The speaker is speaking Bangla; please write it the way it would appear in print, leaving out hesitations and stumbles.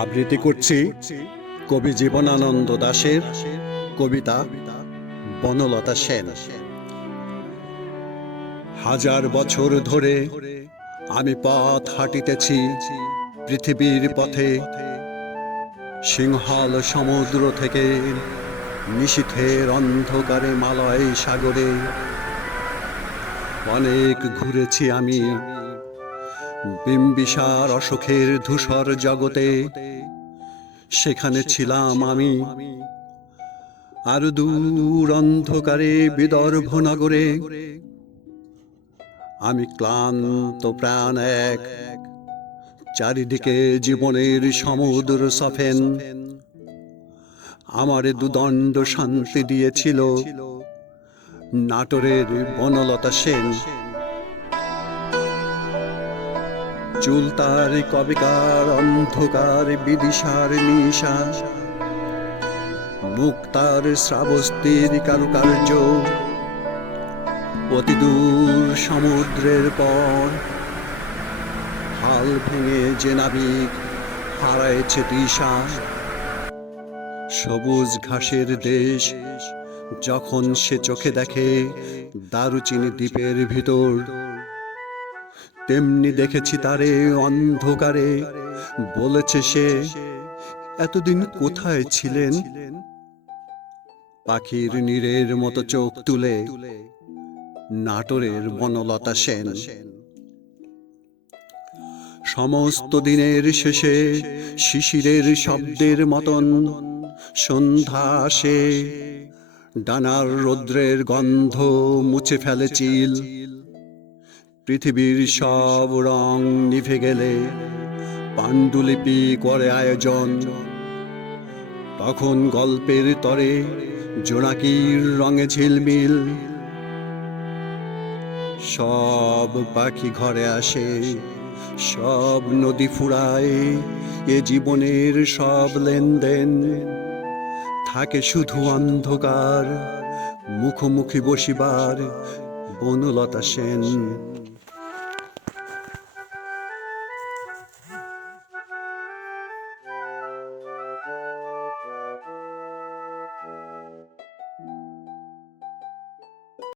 আবৃত্তি করছি কবি জীবনানন্দ দাশের কবিতা বনলতা সেন। হাজার বছর ধরে আমি পথ হাঁটিতেছি পৃথিবীর পথে, সিংহল সমুদ্র থেকে নিশীথের অন্ধকারে মালয় সাগরে। অনেক ঘুরেছি আমি বিম্বিসার অশোকের ধূসর জগতে, সেখানে ছিলাম আমি। আর দূর অন্ধকারে বিদর্ভ নগরে আমি ক্লান্ত প্রাণ এক, চারিদিকে জীবনের সমুদ্র সফেন। আমারে দুদণ্ড শান্তি দিয়েছিল নাটোরের বনলতা সেন। চুল তার কবিকার অন্ধকার বিদিশার নিশা, মুখ তার শ্রাবস্তির কারুকার্য। অতি দূর সমুদ্রের পর হাল ভেঙে যে নাবিক হারাইছে দিশা। সবুজ ঘাসের দেশ যখন সে চোখে দেখে দারুচিনি দ্বীপের ভিতর, তেমনি দেখেছি তারে অন্ধকারে। বলেছে সে, এতদিন কোথায় ছিলেন? পাখির নীরের মতো চোখ তুলে নাটোরের বনলতা সেন। সমস্ত দিনের শেষে শিশিরের শব্দের মতন সন্ধ্যা আসে। ডানার রৌদ্রের গন্ধ মুছে ফেলে চিল। পৃথিবীর সব রং নিভে গেলে পাণ্ডুলিপি করে আয়োজন। তখন গল্পের তরে জোনাকির রঙে ঝিলমিল। সব পাখি ঘরে আসে, সব নদী ফুরায়, এ জীবনের সব লেনদেন। থাকে শুধু অন্ধকার, মুখোমুখি বসিবার বনলতা সেন।